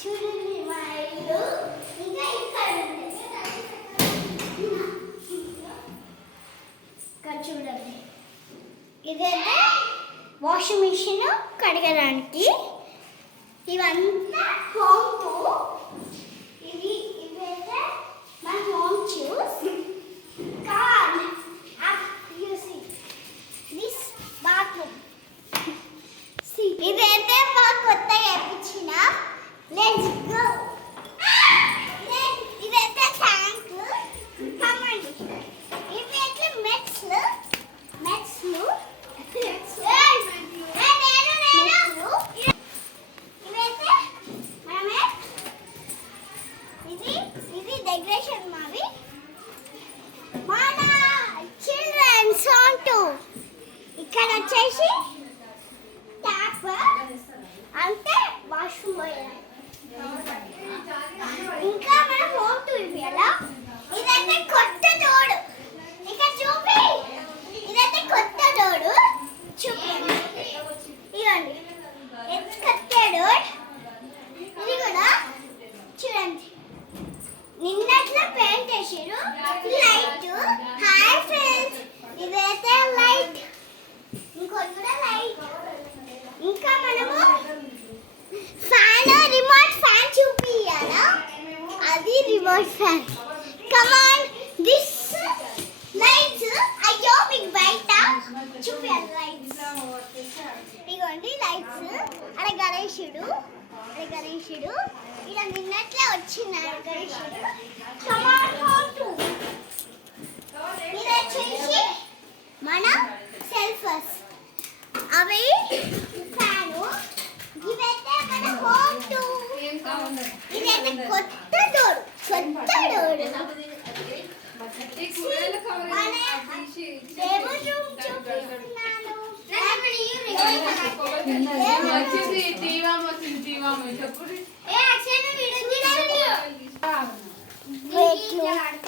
చూడండి మా ఇల్లు ఇంకా ఇక్కడ చూడండి, ఇదైతే వాషింగ్ మిషన్ కడగడానికి. ఇవంతా హోమ్ టూ. ఇవైతే my home choose. God, you see this bathroom. See, ఇదైతే మా కొత్తగా వేయించిన. Let's go. ఇదైతే ట్యాంక్. కమండి. ఇవైతే మెట్స్లు. ఇది డెకరేషన్ మావి. మన చిల్డ్రన్స్ అంటూ ఇక్కడ వచ్చేసి ట్యాప్ అంటే వాష్రూమ్ పోయాలి. ఇంకా మన హోమ్ టూ ఇవ్వాలా. ఇదైతే కొత్త డోర్. ఇక్కడ చూపి, ఇదైతే కొత్త డోర్. చూపండి, ఇవ్వండి కొత్త డోర్. ఇది కూడా చూడండి, నిన్నట్లో పెయింట్ వేసారు. లైట్. హాయ్ ఫ్రెండ్స్, ఇదైతే లైట్. ఇంకోటి కూడా లైట్. ఇంకా మనము ఫ్యాన్, రిమోట్ ఫ్యాన్ చూపియాలా. అది remote fan. Come on, this lights అయ్యో మీకు బయట చూపియాలి. లైట్స్ ఇగోండి, లైట్స్. అక్కడ గణేశుడు ఇలా నిన్నట్లే వచ్చినాడు గణేశుడు. కమాన్ హోమ్ టూ. ఇది వచ్చేసి మన సెల్ఫర్స్, అవి ఫ్యాను. ఇవైతే మన హోమ్ టూ. ఇదైతే కొత్త డోర్. దేవుడి రూమ్ చూపిస్తున్నాను.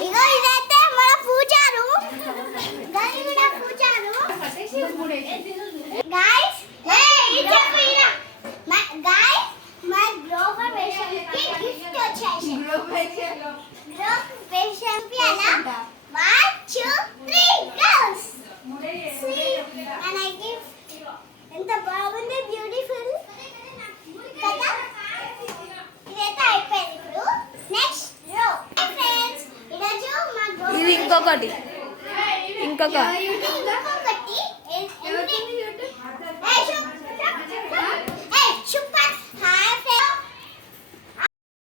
ఇదైతే మన పూజారు. గైస్ మా గృహప్రవేశానికి గిఫ్ట్ వచ్చేసి. గృహప్రవేశానికి అలా 1 2 3 గర్ల్స్. ఎంత బాగుంది, బ్యూటిఫుల్ కదా. ఇదైతే అయిపోయింది. ఇప్పుడు నెక్స్ట్ రో. ఫ్రెండ్స్, ఈరోజు మా ఇది ఇంకొక